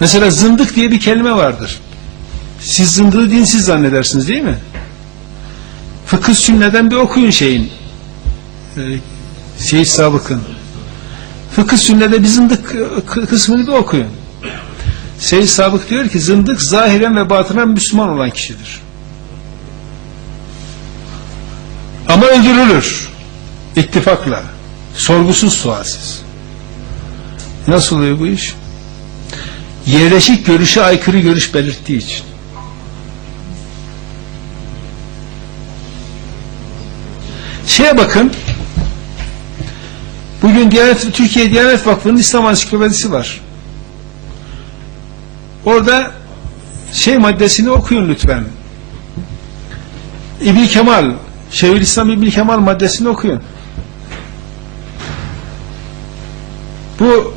Mesela zındık diye bir kelime vardır. Siz zındığı dinsiz zannedersiniz değil mi? Fıkıh sünneden bir okuyun şeyin. Ee, Seyit Sabık'ın. Fıkıh sünnede bir zındık kısmını bir okuyun. Seyit Sabık diyor ki zındık zahiren ve batınen Müslüman olan kişidir. Ama öldürülür. İttifakla. Sorgusuz sualsiz. Nasıl oluyor bu iş? yerleşik görüşe aykırı görüş belirttiği için. Şeye bakın bugün Diyanet, Türkiye Diyanet Vakfı'nın İslam Ansiklopedisi var. Orada şey maddesini okuyun lütfen. İbni Kemal, İslam İbni Kemal maddesini okuyun. Bu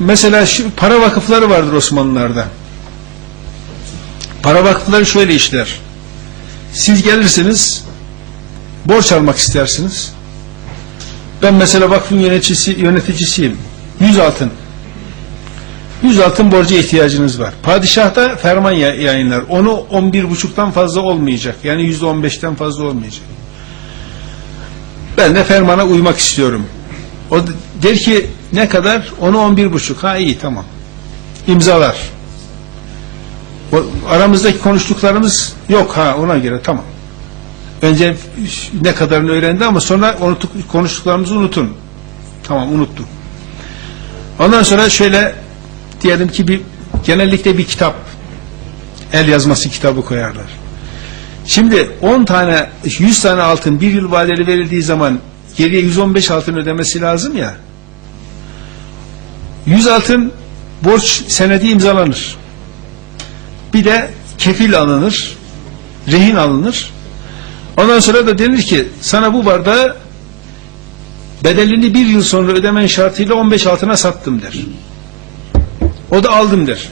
mesela para vakıfları vardır Osmanlılarda. Para vakıfları şöyle işler. Siz gelirsiniz, borç almak istersiniz. Ben mesela vakfın yöneticisi, yöneticisiyim. 100 altın. 100 altın borcu ihtiyacınız var. Padişah da ferman yayınlar. Onu buçuktan fazla olmayacak. Yani %15'ten fazla olmayacak. Ben de fermana uymak istiyorum. O der ki ne kadar? Onu on bir buçuk. Ha iyi tamam. İmzalar. O, aramızdaki konuştuklarımız yok ha ona göre tamam. Önce ne kadarını öğrendi ama sonra unuttuk konuştuklarımızı unutun. Tamam unuttum. Ondan sonra şöyle diyelim ki bir genellikle bir kitap el yazması kitabı koyarlar. Şimdi 10 tane 100 tane altın bir yıl vadeli verildiği zaman geriye 115 altın ödemesi lazım ya 100 altın borç senedi imzalanır. Bir de kefil alınır. Rehin alınır. Ondan sonra da denir ki sana bu bardağı bedelini bir yıl sonra ödemen şartıyla 15 altına sattım der. O da aldım der.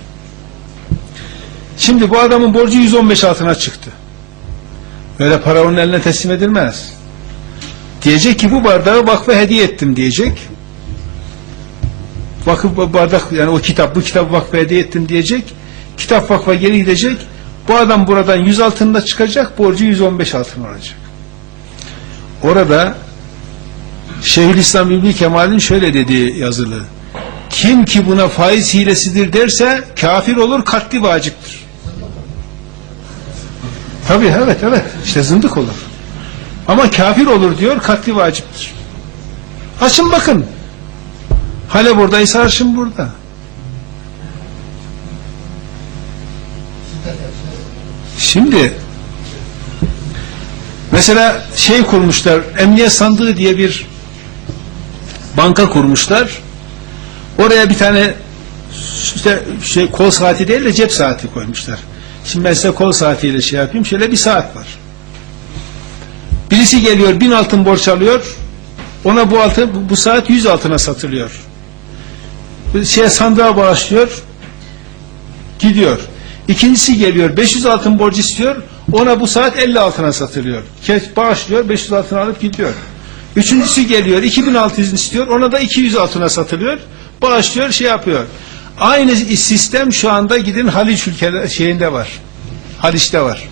Şimdi bu adamın borcu 115 altına çıktı. Böyle para onun eline teslim edilmez. Diyecek ki bu bardağı vakfa hediye ettim diyecek. Vakıf bardak yani o kitap bu kitap vakfa hediye ettim diyecek. Kitap vakfa geri gidecek. Bu adam buradan 100 altında çıkacak. Borcu 115 altın olacak. Orada Şeyhülislam İbni Kemal'in şöyle dediği yazılı. Kim ki buna faiz hilesidir derse kafir olur katli vaciptir. Tabii evet evet. İşte zındık olur. Ama kafir olur diyor, katli vaciptir. Açın bakın. Hale buradaysa arşın burada. Şimdi mesela şey kurmuşlar, emniyet sandığı diye bir banka kurmuşlar. Oraya bir tane işte şey, kol saati değil de cep saati koymuşlar. Şimdi ben size kol saatiyle şey yapayım. Şöyle bir saat var. Birisi geliyor bin altın borç alıyor. Ona bu altın bu saat yüz altına satılıyor. Şey sandığa bağışlıyor. Gidiyor. İkincisi geliyor 500 altın borcu istiyor. Ona bu saat 50 altına satılıyor. Kes bağışlıyor 500 altın alıp gidiyor. Üçüncüsü geliyor 2600 istiyor. Ona da 200 altına satılıyor. Bağışlıyor şey yapıyor. Aynı sistem şu anda gidin Haliç ülkeler şeyinde var. Haliç'te var.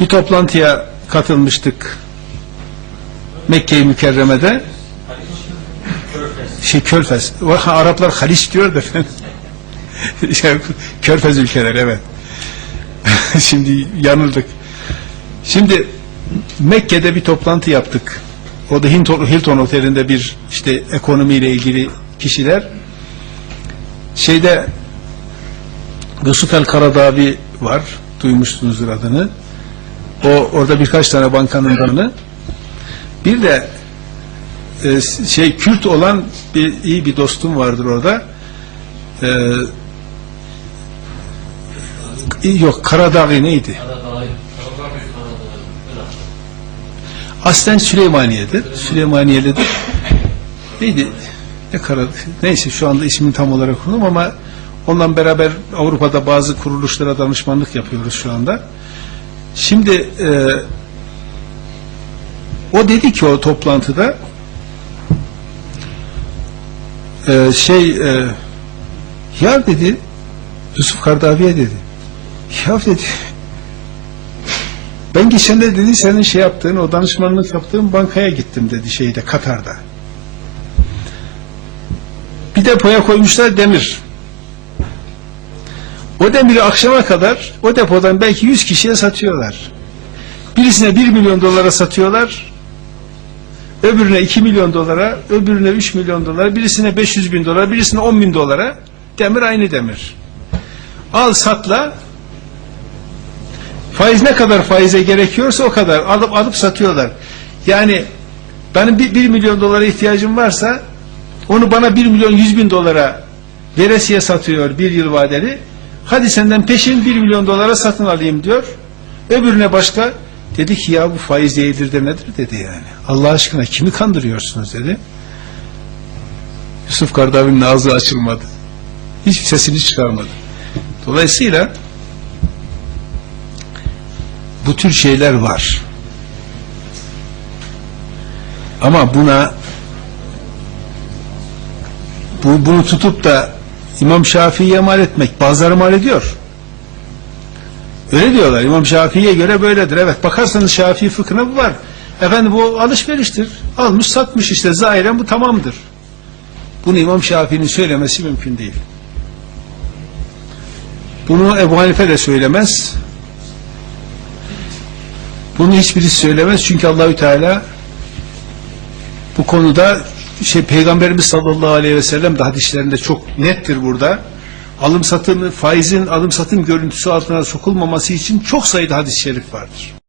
Bir toplantıya katılmıştık Mekke-i Mükerreme'de şey Körfez. Araplar Haliç diyor da şey, körfez ülkeler evet. Şimdi yanıldık. Şimdi Mekke'de bir toplantı yaptık. O da Hilton, Oteli'nde bir işte ekonomiyle ilgili kişiler şeyde Yusuf El Karadavi var. Duymuşsunuzdur adını. O orada birkaç tane bankanın banı. Bir de e, şey Kürt olan bir iyi bir dostum vardır orada. E, yok Karadağ'ı neydi? Aslen Süleymaniye'dir. Süleymaniye'lidir. Neydi? Ne Karadağ? Neyse şu anda ismini tam olarak unuttum ama ondan beraber Avrupa'da bazı kuruluşlara danışmanlık yapıyoruz şu anda. Şimdi e, o dedi ki o toplantıda e, şey e, ya dedi Yusuf Kardavi'ye dedi ya dedi ben geçen de dedi senin şey yaptığın o danışmanlık yaptığın bankaya gittim dedi şeyde Katar'da bir depoya koymuşlar demir o demiri akşama kadar o depodan belki 100 kişiye satıyorlar. Birisine 1 milyon dolara satıyorlar. Öbürüne 2 milyon dolara, öbürüne 3 milyon dolara, birisine 500 bin dolara, birisine 10 bin dolara. Demir aynı demir. Al satla. Faiz ne kadar faize gerekiyorsa o kadar. Alıp alıp satıyorlar. Yani benim 1 milyon dolara ihtiyacım varsa onu bana 1 milyon 100 bin dolara veresiye satıyor bir yıl vadeli. Hadi senden peşin 1 milyon dolara satın alayım diyor. Öbürüne başka dedi ki ya bu faiz değildir de nedir dedi yani. Allah aşkına kimi kandırıyorsunuz dedi. Yusuf Kardavi'nin ağzı açılmadı. Hiç sesini çıkarmadı. Dolayısıyla bu tür şeyler var. Ama buna bu, bunu tutup da İmam Şafii'ye mal etmek. Bazıları mal ediyor. Öyle diyorlar. İmam Şafii'ye göre böyledir. Evet bakarsanız Şafii fıkhına bu var. Efendim bu alışveriştir. Almış satmış işte zahiren bu tamamdır. Bunu İmam Şafii'nin söylemesi mümkün değil. Bunu Ebu Hanife de söylemez. Bunu hiçbirisi söylemez çünkü Allahü Teala bu konuda şey Peygamberimiz sallallahu aleyhi ve sellem de hadislerinde çok nettir burada. Alım satım faizin alım satım görüntüsü altına sokulmaması için çok sayıda hadis-i şerif vardır.